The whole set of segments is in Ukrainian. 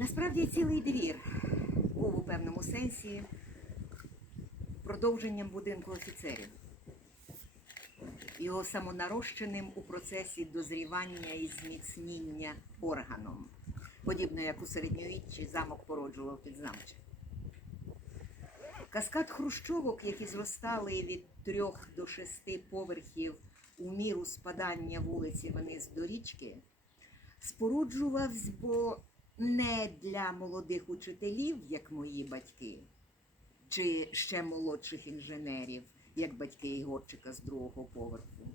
Насправді цілий двір був у певному сенсі продовженням будинку офіцерів, його самонарощеним у процесі дозрівання і зміцніння органом, подібно як у середньовіччі замок породжував підзамче. Каскад хрущовок, які зростали від трьох до шести поверхів у міру спадання вулиці вниз до річки, споруджувався, бо не для молодих учителів, як мої батьки, чи ще молодших інженерів, як батьки Ігорчика з другого поверху,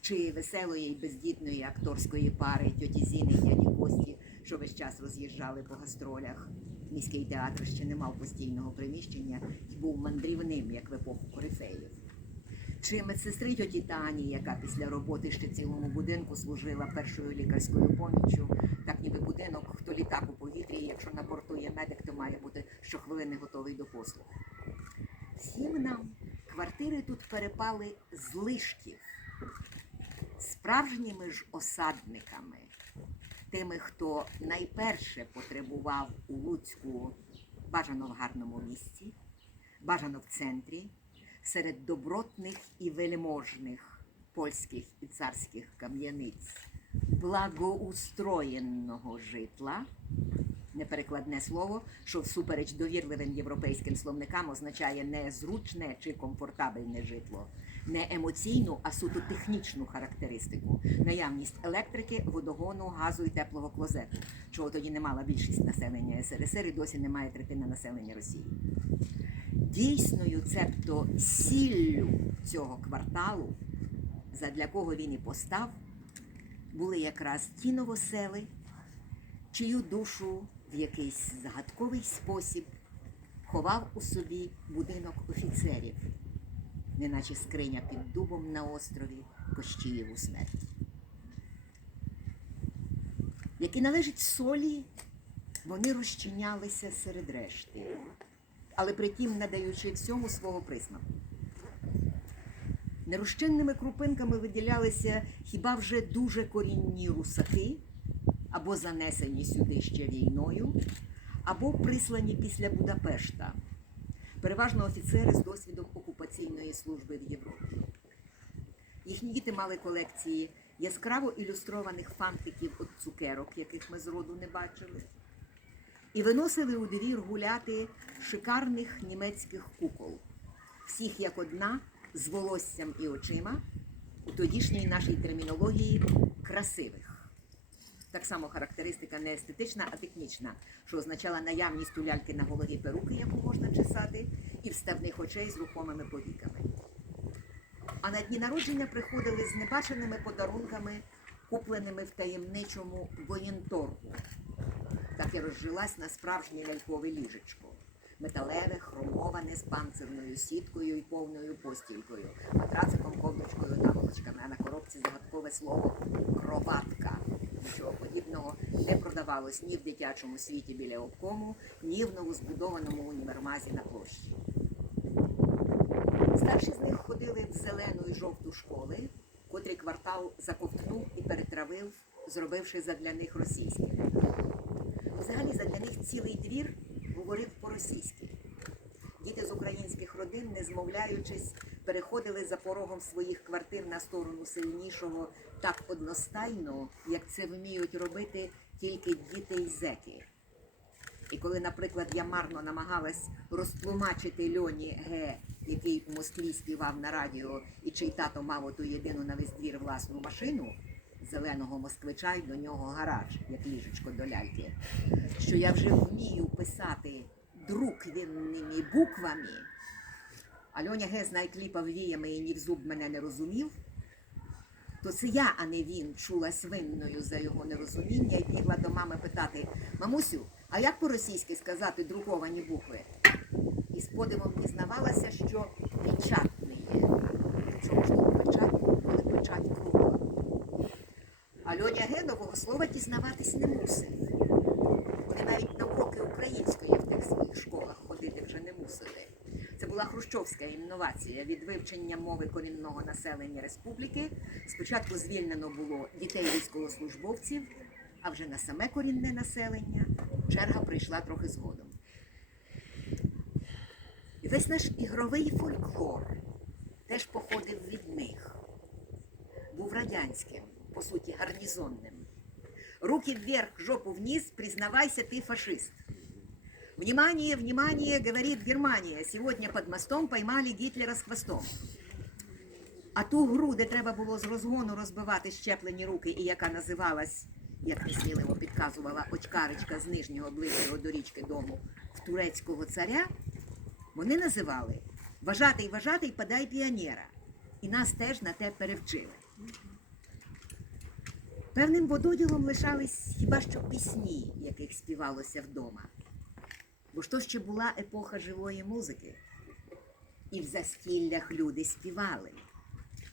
чи веселої й бездітної акторської пари тьоті Зіни й дяді Кості, що весь час роз'їжджали по гастролях. Міський театр ще не мав постійного приміщення і був мандрівним, як в епоху корифеїв. Чи медсестри тьоті Тані, яка після роботи ще цілому будинку служила першою лікарською поміччю, так ніби будинок, хто літак у повітрі, і якщо на борту є медик, то має бути щохвилини готовий до послуг. Всім нам квартири тут перепали з лишків, справжніми ж осадниками, тими, хто найперше потребував у Луцьку бажано в гарному місці, бажано в центрі, серед добротних і вельможних польських і царських кам'яниць, благоустроєнного житла, неперекладне слово, що всупереч довірливим європейським словникам означає не зручне чи комфортабельне житло, не емоційну, а суто технічну характеристику, наявність електрики, водогону, газу і теплого клозету, чого тоді не мала більшість населення СРСР і досі немає третина населення Росії. Дійсною, цебто сіллю цього кварталу, задля кого він і постав, були якраз ті новосели, чию душу в якийсь загадковий спосіб ховав у собі будинок офіцерів, неначе скриня під дубом на острові Кощієву смерть. Які належать солі, вони розчинялися серед решти, але притім надаючи всьому свого присмаку. Нерозчинними крупинками виділялися хіба вже дуже корінні русаки, або занесені сюди ще війною, або прислані після Будапешта, переважно офіцери з досвідом окупаційної служби в Європі. Їхні діти мали колекції яскраво ілюстрованих фантиків від цукерок, яких ми зроду не бачили, і виносили у двір гуляти шикарних німецьких кукол, всіх як одна, з волоссям і очима, у тодішній нашій термінології красивих. Так само характеристика не естетична, а технічна, що означала наявність у ляльки на голові перуки, яку можна чесати, і вставних очей з рухомими повіками. А на дні народження приходили з небаченими подарунками, купленими в таємничому воєнторгу. Так і розжилась на справжнє лялькове ліжечко. Металеве, хромоване з панцирною сіткою і повною постількою, матрациком, ковдочкою, наволочками, а на коробці загадкове слово кроватка. Нічого подібного не продавалось ні в дитячому світі біля обкому, ні в новозбудованому універмазі на площі. Старші з них ходили в зелену і жовту школи, котрий квартал заковтнув і перетравив, зробивши задля них російськими. Взагалі задля них цілий двір говорив по-російськи. Діти з українських родин, не змовляючись, переходили за порогом своїх квартир на сторону сильнішого так одностайно, як це вміють робити тільки діти й зеки. І коли, наприклад, я марно намагалась розтлумачити Льоні Г, який у Москві співав на радіо, і чий тато мав оту єдину на весь двір власну машину, зеленого москвича й до нього гараж, як ліжечко до ляльки, що я вже вмію писати друквінними буквами, а Льоня Г кліпав віями і ні в зуб мене не розумів, то це я, а не він, чулась винною за його нерозуміння і бігла до мами питати: Мамусю, а як по-російськи сказати друковані букви? І з подивом дізнавалася, що печатний є. Чому ж тут печать, коли печать кругла? А Льоня Ге нового слова дізнаватись не мусив. Вони навіть на уроки української в тих своїх школах ходити вже не мусили. Це була хрущовська інновація від вивчення мови корінного населення республіки. Спочатку звільнено було дітей військовослужбовців, а вже на саме корінне населення черга прийшла трохи згодом. І весь наш ігровий фольклор теж походив від них. Був радянським, суті, гарнізонним. Руки вверх, жопу вниз, признавайся, ты фашист. Внимание, внимание, говорит Германия. Сегодня под мостом поймали Гітлера з хвостом. А ту гру, де треба було з розгону розбивати щеплені руки, і яка називалась, як несміливо підказувала очкаричка з нижнього ближнього до річки дому в турецького царя, вони називали Вважатий, вважатий, подай піонера. І нас теж на те перевчили. Певним вододілом лишались хіба що пісні, яких співалося вдома. Бо ж то ще була епоха живої музики, і в застіллях люди співали.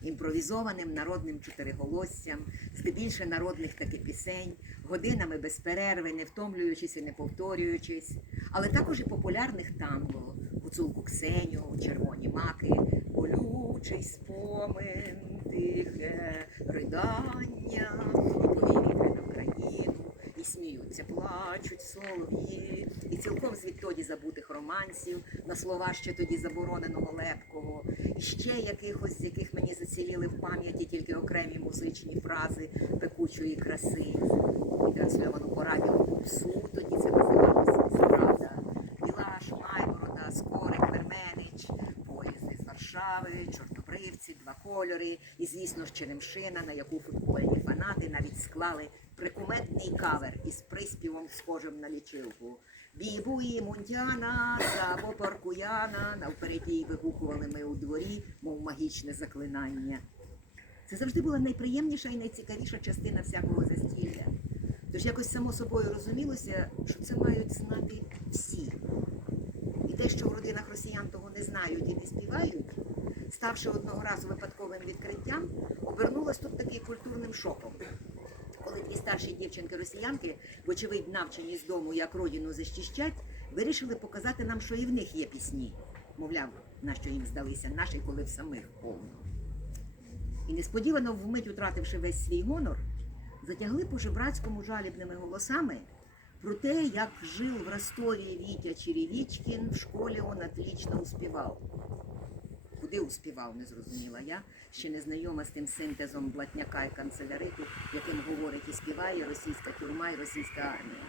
Імпровізованим народним чотириголоссям, здебільше народних таки пісень, годинами без перерви, не втомлюючись і не повторюючись, але також і популярних танго, гуцулку Ксеню, червоні маки, болючий спомин, тихе ридання, повітря на країну, і сміються, плачуть солов'ї, і цілком звідтоді забутих романсів, на слова ще тоді забороненого лепкого, і ще якихось, з яких мені заціліли в пам'яті тільки окремі музичні фрази пекучої краси, і трансльовану по радіо псу, кольори, і, звісно ж, Черемшина, на яку футбольні фанати навіть склали прикуметний кавер із приспівом, схожим на лічилку. Бібуї мунтяна, сабо паркуяна, навпереді вигукували ми у дворі, мов магічне заклинання. Це завжди була найприємніша і найцікавіша частина всякого застілля. Тож якось само собою розумілося, що це мають знати всі. І те, що в родинах росіян того не знають і не співають, ставши одного разу випадковим відкриттям, обернулось тут таки культурним шоком. Коли дві старші дівчинки-росіянки, вочевидь навчені з дому, як родину защищать, вирішили показати нам, що і в них є пісні. Мовляв, на що їм здалися наші, коли в самих повно. І несподівано, вмить утративши весь свій гонор, затягли по жебрацькому жалібними голосами про те, як жив в Ростові Вітя Черевічкін, в школі он отлично успівав. Куди успівав, не зрозуміла я, ще не знайома з тим синтезом блатняка і канцеляриту, яким говорить і співає російська тюрма і російська армія.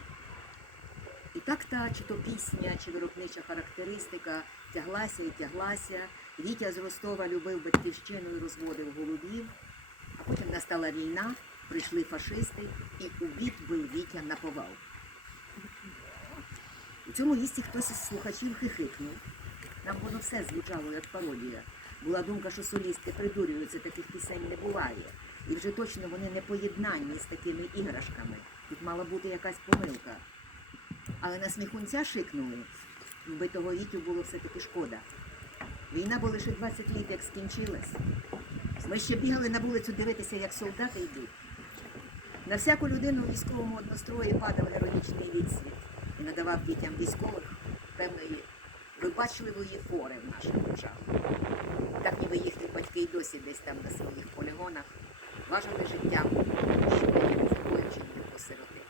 І так та чи то пісня, чи виробнича характеристика тяглася і тяглася. Вітя з Ростова любив батьківщину і розводив голубів. А потім настала війна, прийшли фашисти, і у бід бив Вітя на. У цьому місці хтось із слухачів хихикнув. Нам воно все звучало як пародія. Була думка, що солісти придурюються, таких пісень не буває. І вже точно вони не поєднані з такими іграшками. Тут мала бути якась помилка. Але на сміхунця шикнули. Вбитого Вітю було все-таки шкода. Війна була лише 20 літ, як скінчилась. Ми ще бігали на вулицю дивитися, як солдати йдуть. На всяку людину у військовому однострої падав героїчний відсвіт і надавав дітям військових певної вибачливої фори в наших очах. Так ніби їхні батьки й досі десь там на своїх полігонах важили життям, що вони закончені посироти.